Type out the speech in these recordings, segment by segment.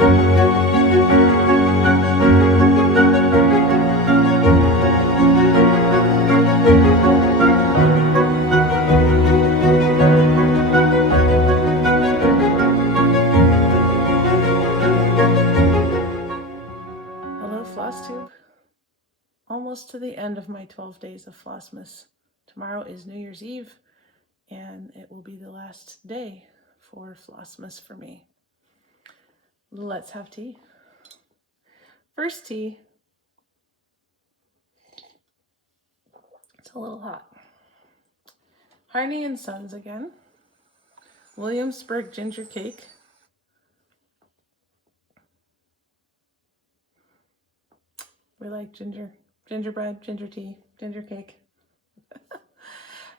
Hello, FlossTube. Almost to the end of my 12 days of Flossmas. Tomorrow is New Year's Eve, and it will be the last day for Flossmas for me. Let's have tea. First tea. It's a little hot. Harney and Sons again. Williamsburg ginger cake. We like gingerbread, ginger tea, ginger cake.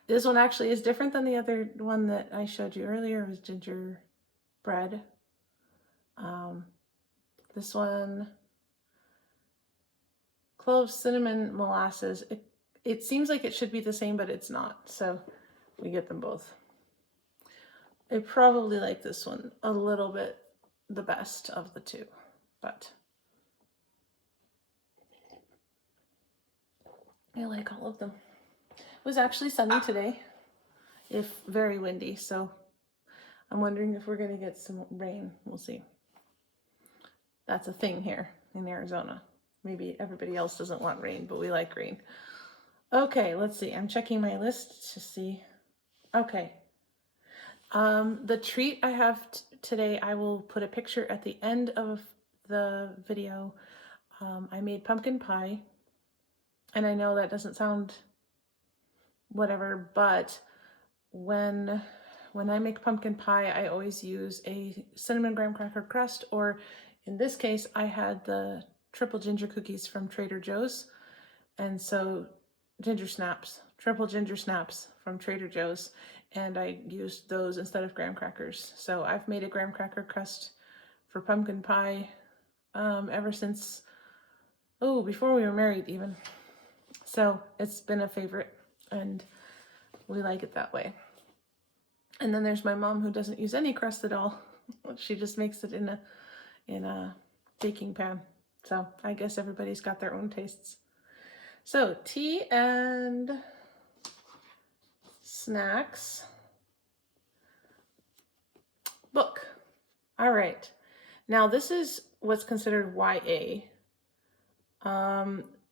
This one actually is different than the other one that I showed you earlier. It was gingerbread. This one, cloves, cinnamon, molasses. It seems like it should be the same, but it's not. So we get them both. I probably like this one a little bit the best of the two, but I like all of them. It was actually sunny today, if very windy, so I'm wondering if we're going to get some rain. We'll see. That's a thing here in Arizona. Maybe everybody else doesn't want rain, but we like rain. Okay, let's see. I'm checking my list to see. Okay. The treat I have today, I will put a picture at the end of the video. I made pumpkin pie, and I know that doesn't sound whatever, but when I make pumpkin pie, I always use a cinnamon graham cracker crust, or in this case, I had the triple ginger cookies from Trader Joe's, and so triple ginger snaps from Trader Joe's, and I used those instead of graham crackers. So I've made a graham cracker crust for pumpkin pie ever since, before we were married even. So it's been a favorite, and we like it that way. And then there's my mom, who doesn't use any crust at all. She just makes it in a baking pan. So I guess everybody's got their own tastes. So tea and snacks. Book. All right. Now this is what's considered YA.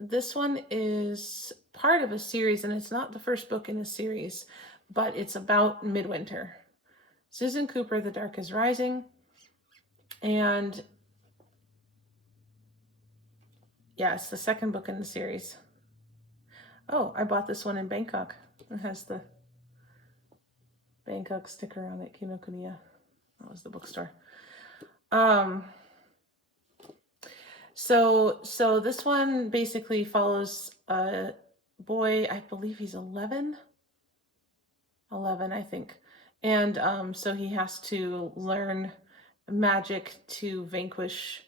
This one is part of a series, and it's not the first book in a series, but it's about midwinter. Susan Cooper, The Dark is Rising. And yeah, it's the second book in the series. Oh, I bought this one in Bangkok. It has the Bangkok sticker on it, Kinokuniya. That was the bookstore. So this one basically follows a boy, I believe he's 11, I think. And so he has to learn magic to vanquish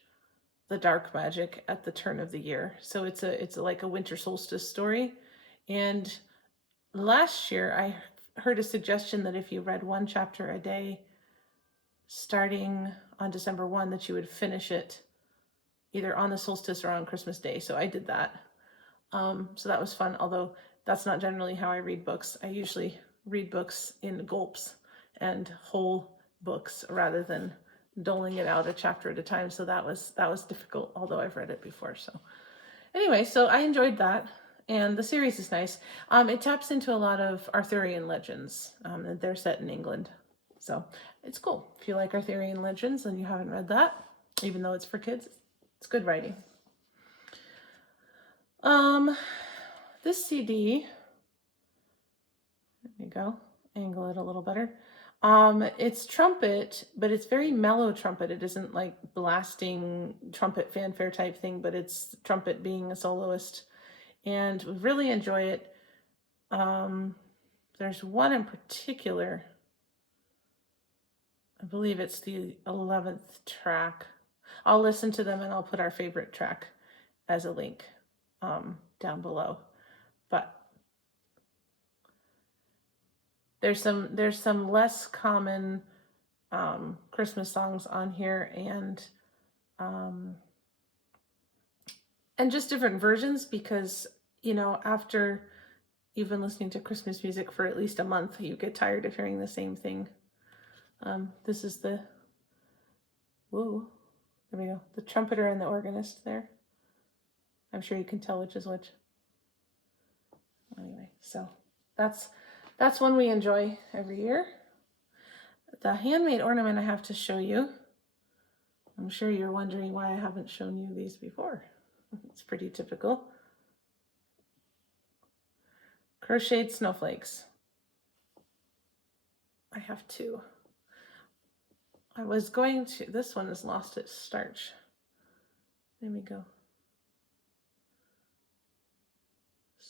the dark magic at the turn of the year. So it's like a winter solstice story. And last year I heard a suggestion that if you read one chapter a day starting on December 1, that you would finish it either on the solstice or on Christmas Day. So I did that. So that was fun, although that's not generally how I read books. I usually read books in gulps and whole books rather than doling it out a chapter at a time. So that was difficult, although I've read it before. So anyway, so I enjoyed that. And the series is nice. It taps into a lot of Arthurian legends. They're set in England. So it's cool. If you like Arthurian legends and you haven't read that, even though it's for kids, it's good writing. This CD, there you go, angle it a little better. It's trumpet, but it's very mellow trumpet. It isn't like blasting trumpet fanfare type thing, but it's trumpet being a soloist, and we really enjoy it. There's one in particular, I believe it's the 11th track. I'll listen to them and I'll put our favorite track as a link down below. But there's some less common Christmas songs on here, and And just different versions because, you know, after you've been listening to Christmas music for at least a month, you get tired of hearing the same thing. This is the, whoa, there we go, the trumpeter and the organist there. I'm sure you can tell which is which. Anyway, so that's one we enjoy every year. The handmade ornament I have to show you. I'm sure you're wondering why I haven't shown you these before. It's pretty typical. Crocheted snowflakes. I have two. I was going to, this one has lost its starch. There we go.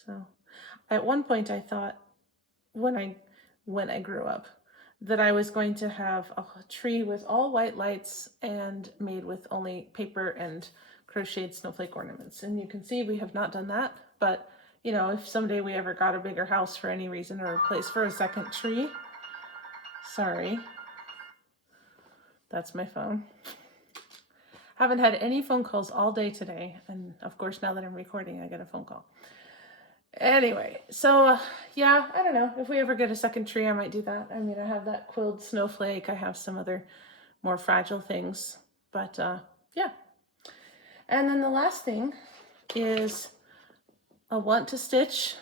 So at one point I thought when I grew up that I was going to have a tree with all white lights and made with only paper and crocheted snowflake ornaments. And you can see we have not done that, but you know, if someday we ever got a bigger house for any reason or a place for a second tree, sorry, that's my phone. Haven't had any phone calls all day today. And of course, now that I'm recording, I get a phone call. Anyway, so yeah, I don't know. If we ever get a second tree, I might do that. I mean, I have that quilled snowflake. I have some other more fragile things. But yeah. And then the last thing is a want to stitch.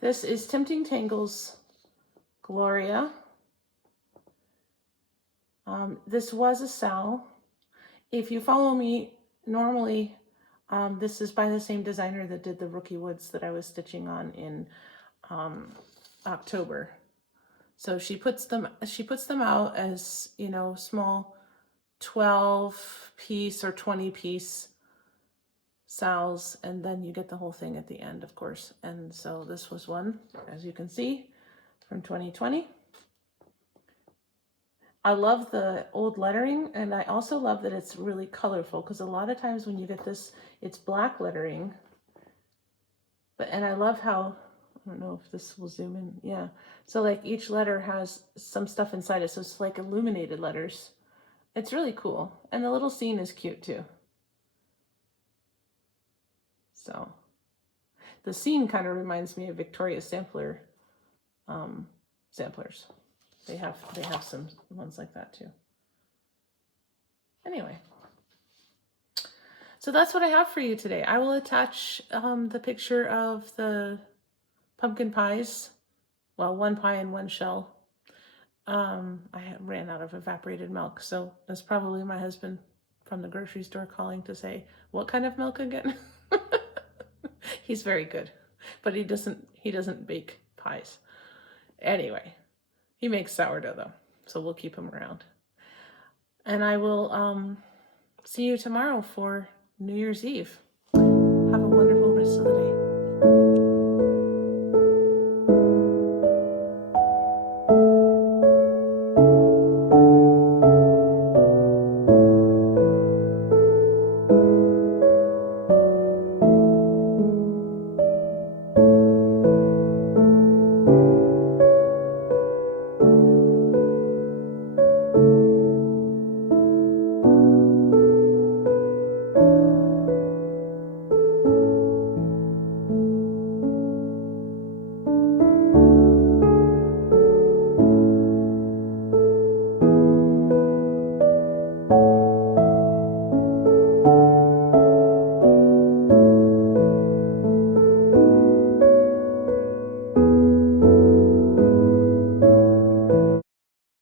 This is Tempting Tangles Gloria. This was a sal. If you follow me, normally this is by the same designer that did the Rookie Woods that I was stitching on in October. So she puts them out as, you know, small 12-piece or 20-piece sals, and then you get the whole thing at the end, of course. And so this was one, as you can see, from 2020. I love the old lettering, and I also love that it's really colorful, because a lot of times when you get this, it's black lettering. And I love how, I don't know if this will zoom in. Yeah. So like each letter has some stuff inside it. So it's like illuminated letters. It's really cool. And the little scene is cute too. So the scene kind of reminds me of Victoria's Sampler samplers. They have some ones like that too. Anyway, so that's what I have for you today. I will attach the picture of the pumpkin pies. Well, one pie and one shell. I ran out of evaporated milk, so that's probably my husband from the grocery store calling to say, what kind of milk again? He's very good, but he doesn't bake pies. Anyway, he makes sourdough though, so we'll keep him around. And I will see you tomorrow for New Year's Eve. Have a wonderful rest of the day.